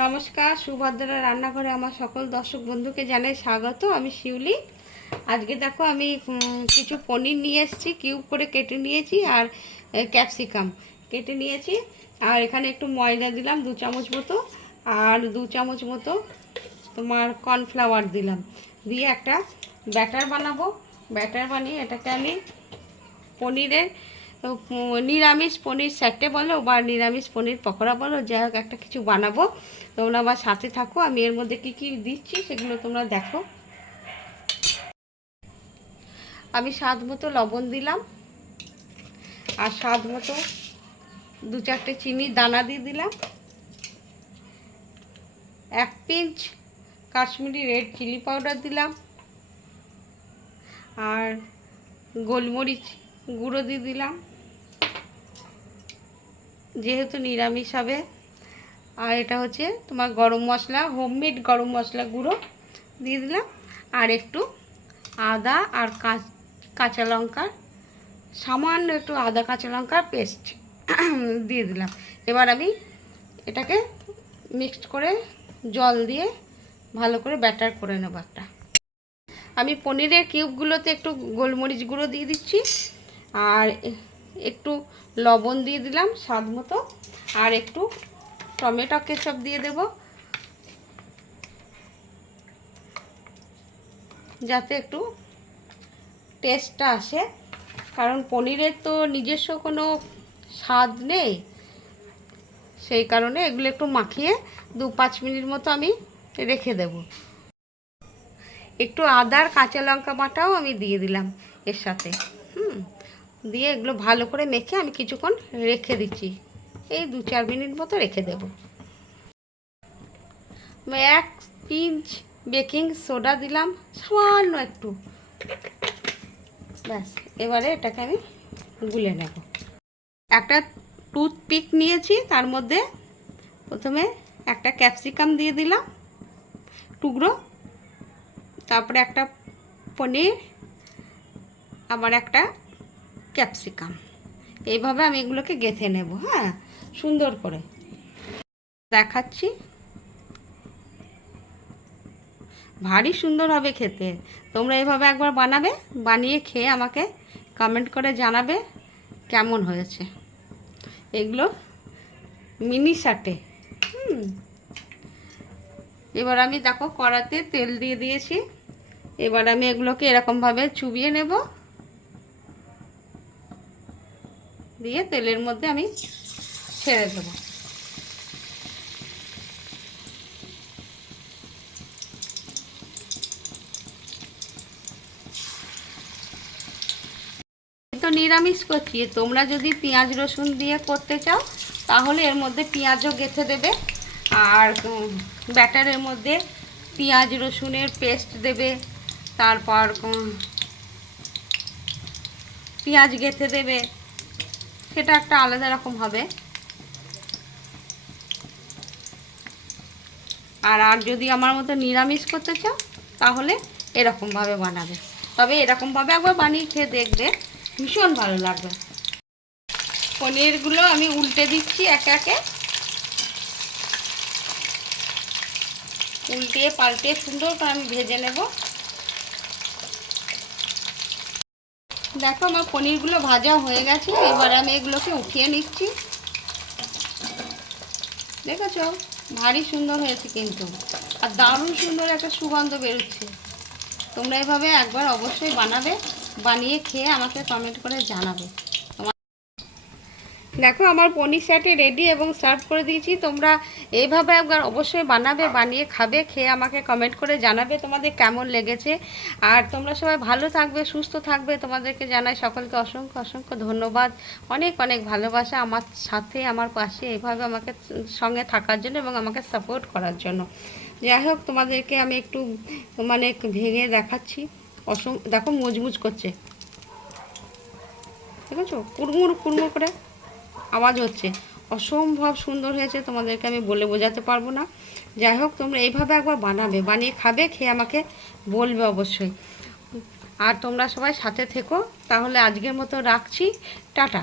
নমস্কার, সুভদ্রা রান্নাঘরে আমার সকল দর্শক বন্ধুকে জানাই স্বাগত। আমি শিউলি। আজকে দেখো আমি কিছু পনির নিয়ে এসেছি, কিউব করে কেটে নিয়েছি, আর ক্যাপসিকাম কেটে নিয়েছি। আর এখানে একটু ময়দা দিলাম 2 চামচ মতো, আর 2 চামচ মতো তোমার কর্নফ্লাওয়ার দিলাম। দিয়ে একটা ব্যাটার বানাবো। ব্যাটার বানিয়ে এটাকে আমি পনিরের নিরামিষ পনির স্যাটে বলো বা নিরামিষ পনির পকোড়া বলো, যাই হোক একটা কিছু বানাবো। তোমরা আমার সাথে থাকো। আমি এর মধ্যে কি কি দিচ্ছি সেগুলো তোমরা দেখো। আমি স্বাদ মতো লবণ দিলাম, আর স্বাদ মতো 2-4টে চিনির দানা দিয়ে দিলাম। 1 pinch Kashmiri red chilli powder দিলাম, আর গোলমরিচ গুঁড়ো দিয়ে দিলাম যেহেতু নিরামিষ হবে। আর এটা হচ্ছে তোমার গরম মশলা, হোমমেড গরম মশলা গুঁড়ো দিয়ে দিলাম। আর একটু আদা আর কাঁচা লঙ্কার, সামান্য একটু আদা কাঁচা লঙ্কার পেস্ট দিয়ে দিলাম। এবার আমি এটাকে মিক্সড করে জল দিয়ে ভালো করে ব্যাটার করে নেব একটা। আমি পনিরের কিউবগুলোতে একটু গোলমরিচ গুঁড়ো দিয়ে দিচ্ছি, আর একটু লবণ দিয়ে দিলাম স্বাদ মতো, আর একটু টমেটো কেচাপ দিয়ে দেব যাতে একটু টেস্টটা আসে, কারণ পনিরের তো নিজস্ব কোনো স্বাদ নেই। সেই কারণে এগুলো একটু মাখিয়ে 2-5 মিনিট মতো আমি রেখে দেব। একটু আদার কাঁচা লঙ্কা বাটাও আমি দিয়ে দিলাম এর সাথে। দিয়ে এগুলো ভালো করে মেখে আমি কিছুক্ষণ রেখে দিচ্ছি, এই 2-4 মিনিট মতো রেখে দেব। 1 পিঞ্চ বেকিং সোডা দিলাম, সামান্য একটু, ব্যাস। এবারে এটাকে আমি গুলে নেব। একটা টুথপিক নিয়েছি, তার মধ্যে প্রথমে একটা ক্যাপসিকাম দিয়ে দিলাম টুকরো, তারপরে একটা পনির, আবার একটা ক্যাপসিকাম। এইভাবে আমি এগুলোকে গেঁথে নেব। হ্যাঁ, সুন্দর করে দেখাচ্ছি। ভারী সুন্দর হবে খেতে। তোমরা এইভাবে একবার বানাবে, বানিয়ে খেয়ে আমাকে কমেন্ট করে জানাবে কেমন হয়েছে। এগুলো মিনি স্যাটে। এবার আমি দেখো কড়াতে তেল দিয়ে দিয়েছি। এবার আমি এগুলোকে এরকমভাবে চুবিয়ে নেব, দিয়ে তেলের মধ্যে আমি ছেড়ে দেব। তো নিরামিষ করছি, তোমরা যদি পেঁয়াজ রসুন দিয়ে করতে চাও তাহলে এর মধ্যে পেঁয়াজও গেঁথে দেবে, আর ব্যাটারের মধ্যে পেঁয়াজ রসুনের পেস্ট দেবে, তারপর পেঁয়াজ গেঁথে দেবে, সেটা একটা আলাদা রকম হবে। আর যদি আমার মতো নিরামিষ করতে চাও তাহলে এরকমভাবে বানাবে। তবে এরকমভাবে একবার বানিয়ে খেয়ে দেখবে, ভীষণ ভালো লাগবে। পনিরগুলো আমি উল্টে দিচ্ছি একে একে, উল্টিয়ে পাল্টিয়ে সুন্দর করে আমি ভেজে নেব। দেখো আমার পনিরগুলো ভাজা হয়ে গেছে। এবার আমি এগুলোকে উঠিয়ে নিচ্ছি। দেখেছো, ভারী সুন্দর হয়েছে কিন্তু, আর দারুণ সুন্দর একটা সুগন্ধ বেরোচ্ছে। তোমরা এভাবে একবার অবশ্যই বানাবে, বানিয়ে খেয়ে আমাকে কমেন্ট করে জানাবে। দেখো আমার পনির স্যাটে রেডি এবং সার্ভ করে দিয়েছি। তোমরা এইভাবে একবার অবশ্যই বানাবে, বানিয়ে খাবে, খেয়ে আমাকে কমেন্ট করে জানাবে তোমাদের কেমন লেগেছে। আর তোমরা সবাই ভালো থাকবে, সুস্থ থাকবে। তোমাদেরকে জানাই সকলকে অসংখ্য অসংখ্য ধন্যবাদ, অনেক অনেক ভালোবাসা আমার সাথে, আমার পাশে এইভাবে আমাকে সঙ্গে থাকার জন্য এবং আমাকে সাপোর্ট করার জন্য। যাই হোক, তোমাদেরকে আমি একটু মানে ভেঙে দেখাচ্ছি। দেখো মুচমুচ করছে, ঠিক আছে, কুড়মুড় কুড়মুড় করে আওয়াজ হচ্ছে। অসম্ভব সুন্দর হয়েছে, তোমাদেরকে আমি বলে বোঝাতে পারবো না। যাই হোক, তোমরা এইভাবে একবার বানাবে, বানিয়ে খাবে, খেয়ে আমাকে বলবে অবশ্যই। আর তোমরা সবাই সাথে থেকো। তাহলে আজকের মতো রাখছি, টাটা।